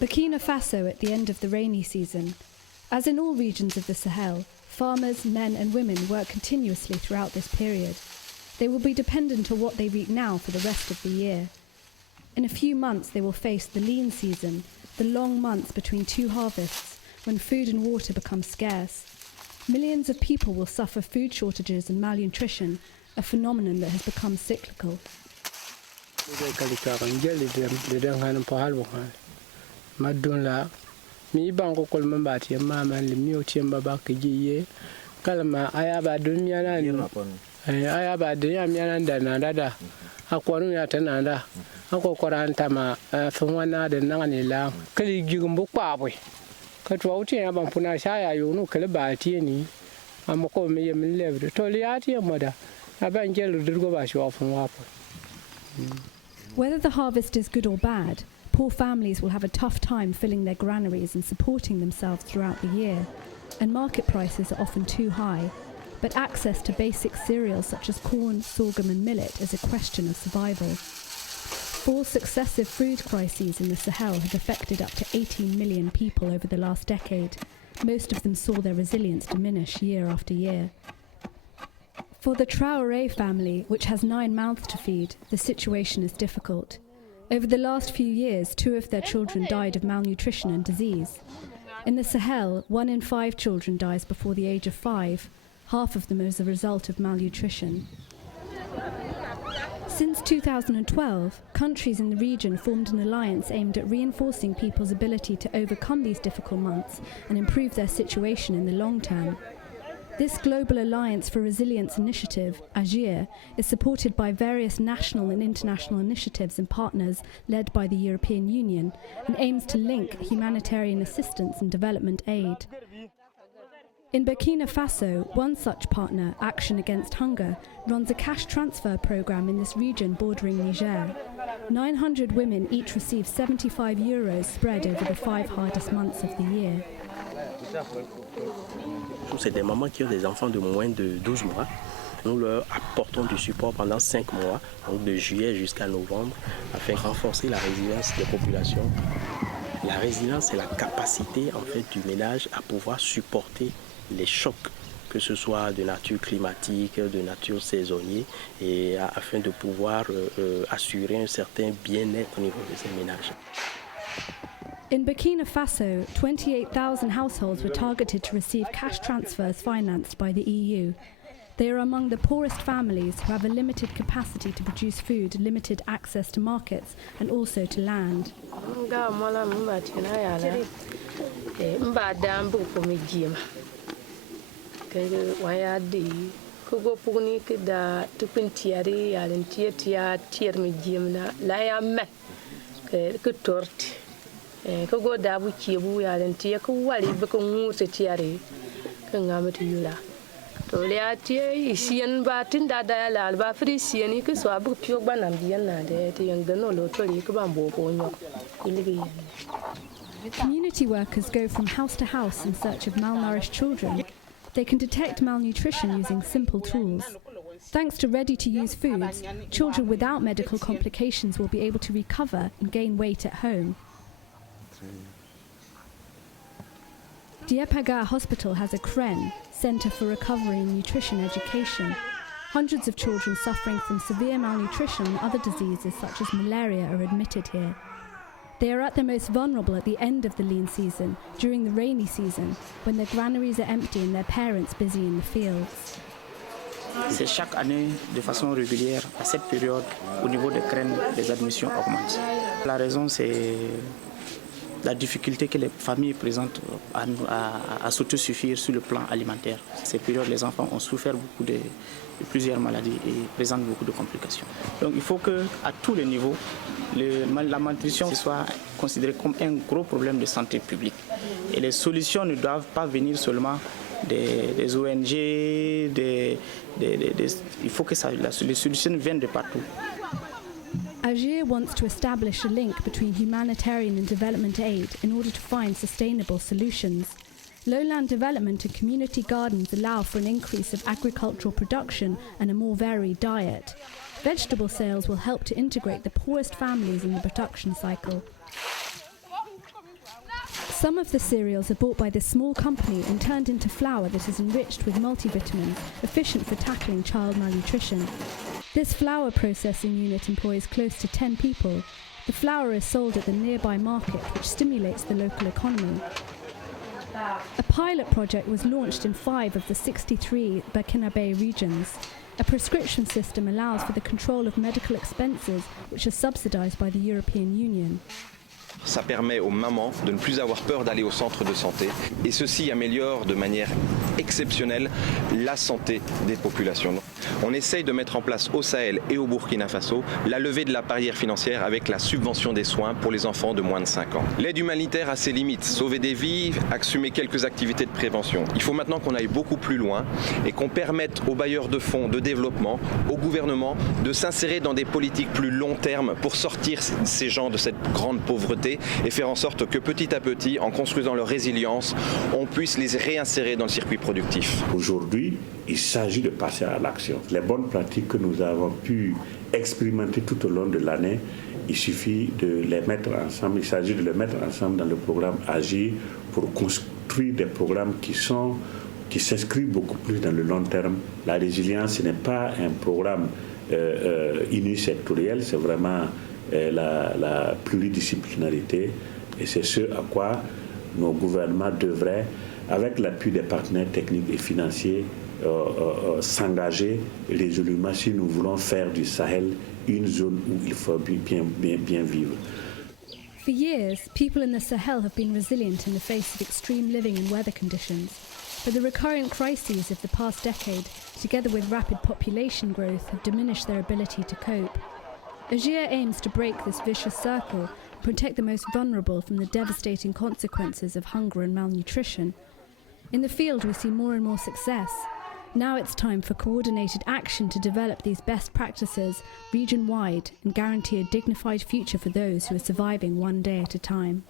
Burkina Faso at the end of the rainy season. As in all regions of the Sahel, farmers, men and women work continuously throughout this period. They will be dependent on what they reap now for the rest of the year. In a few months they will face the lean season, the long months between two harvests, when food and water become scarce. Millions of people will suffer food shortages and malnutrition, a phenomenon that has become cyclical. Whether the harvest is good or bad, poor families will have a tough time filling their granaries and supporting themselves throughout the year, and market prices are often too high. But access to basic cereals such as corn, sorghum and millet is a question of survival. 4 successive food crises in the Sahel have affected up to 18 million people over the last decade. Most of them saw their resilience diminish year after year. For the Traoré family, which has 9 mouths to feed, the situation is difficult. Over the last few years, 2 of their children died of malnutrition and disease. In the Sahel, 1 in 5 children dies before the age of 5, half of them as a result of malnutrition. Since 2012, countries in the region formed an alliance aimed at reinforcing people's ability to overcome these difficult months and improve their situation in the long term. This Global Alliance for Resilience initiative, Agir, is supported by various national and international initiatives and partners led by the European Union and aims to link humanitarian assistance and development aid. In Burkina Faso, one such partner, Action Against Hunger, runs a cash transfer program in this region bordering Niger. 900 women each receive €75 spread over the 5 hardest months of the year. C'est des mamans qui ont des enfants de moins de 12 mois. Nous leur apportons du support pendant 5 mois, donc de juillet jusqu'à novembre, afin de renforcer la résilience des populations. La résilience, c'est la capacité en fait, du ménage à pouvoir supporter les chocs, que ce soit de nature climatique, de nature saisonnière, et afin de pouvoir assurer un certain bien-être au niveau de ces ménages. In Burkina Faso, 28,000 households were targeted to receive cash transfers financed by the EU. They are among the poorest families who have a limited capacity to produce food, limited access to markets, and also to land. Community workers go from house to house in search of malnourished children. They can detect malnutrition using simple tools. Thanks to ready-to-use foods, children without medical complications will be able to recover and gain weight at home. Diepaga Hospital has a CREN, Centre for Recovery and Nutrition Education. Hundreds of children suffering from severe malnutrition and other diseases such as malaria are admitted here. They are at their most vulnerable at the end of the lean season, during the rainy season, when their granaries are empty and their parents busy in the fields. C'est chaque année, de façon régulière, à cette période, au niveau des CREN, les admissions augmentent. La raison, c'est la difficulté que les familles présentent à s'autosuffire sur le plan alimentaire. Ces périodes, les enfants ont souffert beaucoup de plusieurs maladies et présentent beaucoup de complications. Donc il faut qu'à tous les niveaux, la malnutrition soit considérée comme un gros problème de santé publique. Et les solutions ne doivent pas venir seulement des ONG, il faut que les solutions viennent de partout. Agir wants to establish a link between humanitarian and development aid in order to find sustainable solutions. Lowland development and community gardens allow for an increase of agricultural production and a more varied diet. Vegetable sales will help to integrate the poorest families in the production cycle. Some of the cereals are bought by this small company and turned into flour that is enriched with multivitamins, efficient for tackling child malnutrition. This flour processing unit employs close to 10 people. The flour is sold at the nearby market, which stimulates the local economy. A pilot project was launched in 5 of the 63 Burkinabe regions. A prescription system allows for the control of medical expenses, which are subsidized by the European Union. Ça permet aux mamans de ne plus avoir peur d'aller au centre de santé et ceci améliore de manière exceptionnelle la santé des populations. On essaye de mettre en place au Sahel et au Burkina Faso la levée de la barrière financière avec la subvention des soins pour les enfants de moins de 5 ans. L'aide humanitaire a ses limites, sauver des vies, assumer quelques activités de prévention. Il faut maintenant qu'on aille beaucoup plus loin et qu'on permette aux bailleurs de fonds de développement, au gouvernement de s'insérer dans des politiques plus long terme pour sortir ces gens de cette grande pauvreté et faire en sorte que petit à petit, en construisant leur résilience, on puisse les réinsérer dans le circuit productif. Aujourd'hui, il s'agit de passer à l'action. Les bonnes pratiques que nous avons pu expérimenter tout au long de l'année, il suffit de les mettre ensemble. Il s'agit de les mettre ensemble dans le programme Agir pour construire des programmes qui s'inscrivent beaucoup plus dans le long terme. La résilience, ce n'est pas un programme unisectoriel, c'est vraiment la pluridisciplinarité et c'est ce à quoi nos gouvernements devraient, avec l'appui des partenaires techniques et financiers, s'engager résolument si nous voulons faire du Sahel une zone où il faut bien vivre. For years, people in the Sahel have been resilient in the face of extreme living and weather conditions, but the recurrent crises of the past decade, together with rapid population growth, have diminished their ability to cope. Agir aims to break this vicious circle and protect the most vulnerable from the devastating consequences of hunger and malnutrition. In the field, we see more and more success. Now it's time for coordinated action to develop these best practices region-wide and guarantee a dignified future for those who are surviving one day at a time.